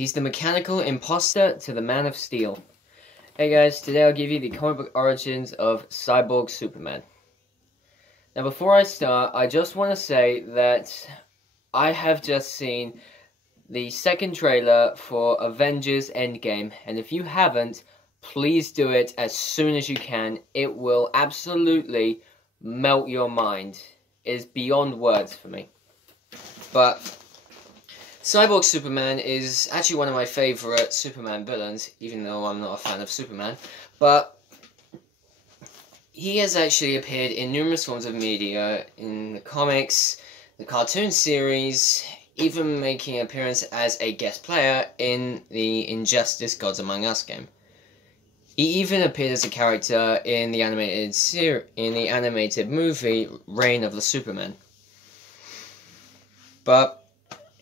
He's the mechanical imposter to the Man of Steel. Hey guys, today I'll give you the comic book origins of Cyborg Superman. Now before I start, I just want to say that I have just seen the second trailer for Avengers Endgame, and if you haven't, please do it as soon as you can. It will absolutely melt your mind. It is beyond words for me. But Cyborg Superman is actually one of my favourite Superman villains, even though I'm not a fan of Superman. But he has actually appeared in numerous forms of media, in the comics, the cartoon series, even making an appearance as a guest player in the Injustice Gods Among Us game. He even appeared as a character in the animated movie Reign of the Superman. But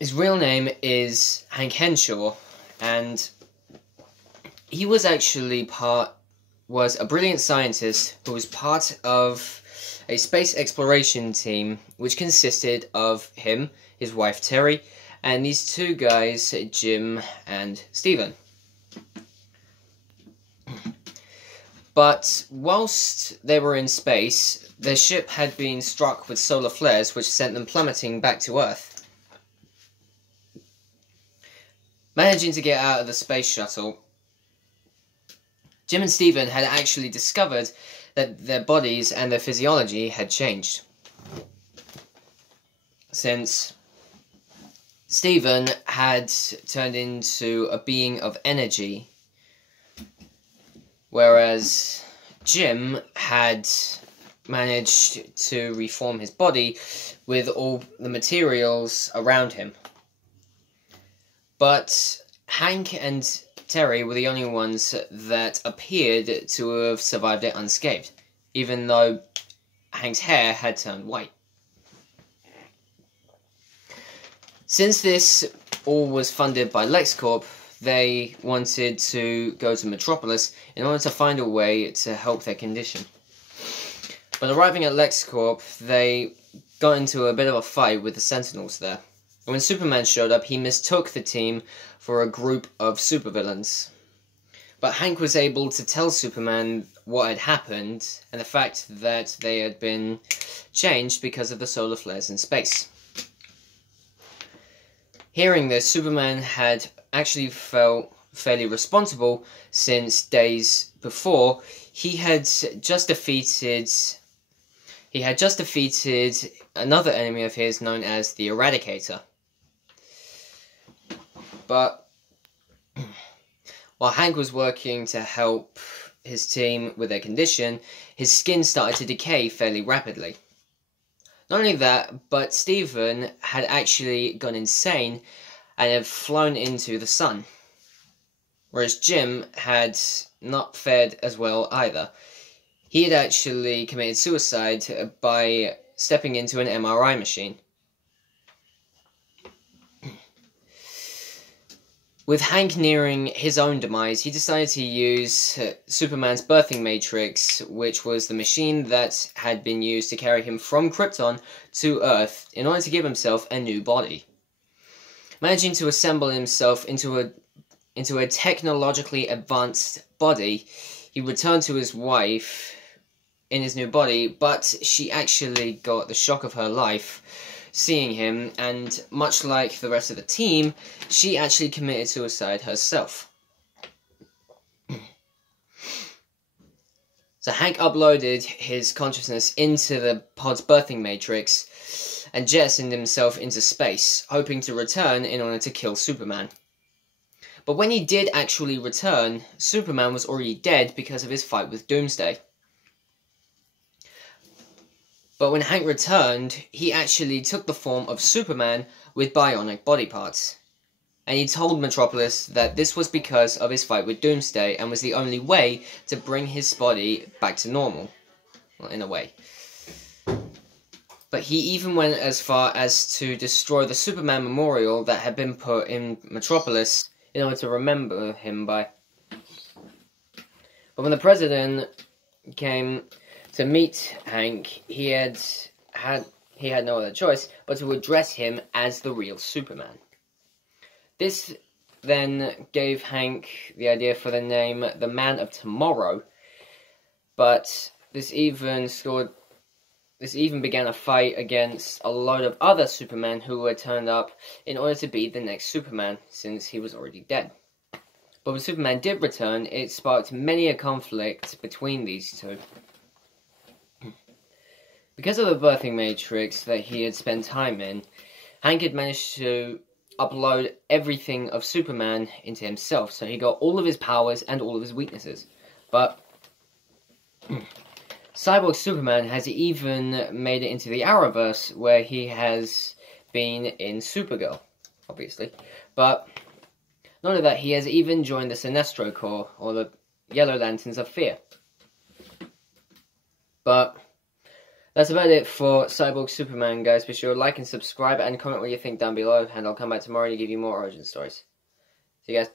his real name is Hank Henshaw, and he was actually was a brilliant scientist who was part of a space exploration team which consisted of him, his wife Terry, and these two guys, Jim and Steven. But whilst they were in space, their ship had been struck with solar flares which sent them plummeting back to Earth. Managing to get out of the space shuttle, Jim and Steven had actually discovered that their bodies and their physiology had changed. Since Steven had turned into a being of energy, whereas Jim had managed to reform his body with all the materials around him. But Hank and Terry were the only ones that appeared to have survived it unscathed, even though Hank's hair had turned white. Since this all was funded by LexCorp, they wanted to go to Metropolis in order to find a way to help their condition. But arriving at LexCorp, they got into a bit of a fight with the Sentinels there. And when Superman showed up, he mistook the team for a group of supervillains. But Hank was able to tell Superman what had happened, and the fact that they had been changed because of the solar flares in space. Hearing this, Superman had actually felt fairly responsible, since days before he had just defeated another enemy of his known as the Eradicator. But while Hank was working to help his team with their condition, his skin started to decay fairly rapidly. Not only that, but Steven had actually gone insane and had flown into the sun. Whereas Jim had not fared as well either. He had actually committed suicide by stepping into an MRI machine. With Hank nearing his own demise, he decided to use Superman's birthing matrix, which was the machine that had been used to carry him from Krypton to Earth, in order to give himself a new body. Managing to assemble himself into a technologically advanced body, he returned to his wife in his new body, but she actually got the shock of her life seeing him, and much like the rest of the team, she actually committed suicide herself. So Hank uploaded his consciousness into the pod's birthing matrix and jettisoned himself into space, hoping to return in order to kill Superman. But when he did actually return, Superman was already dead because of his fight with Doomsday. But when Hank returned, he actually took the form of Superman with bionic body parts. And he told Metropolis that this was because of his fight with Doomsday and was the only way to bring his body back to normal. Well, in a way. But he even went as far as to destroy the Superman memorial that had been put in Metropolis in order to remember him by. But when the president came to meet Hank, he had no other choice but to address him as the real Superman. This then gave Hank the idea for the name the Man of Tomorrow, but this even began a fight against a load of other Supermen who had turned up in order to be the next Superman, since he was already dead. But when Superman did return, it sparked many a conflict between these two. Because of the birthing matrix that he had spent time in, Hank had managed to upload everything of Superman into himself, so he got all of his powers and all of his weaknesses. But Cyborg Superman has even made it into the Arrowverse, where he has been in Supergirl, obviously. But not only that, he has even joined the Sinestro Corps, or the Yellow Lanterns of Fear. But that's about it for Cyborg Superman, guys. Be sure to like and subscribe and comment what you think down below, and I'll come back tomorrow to give you more origin stories. See you guys.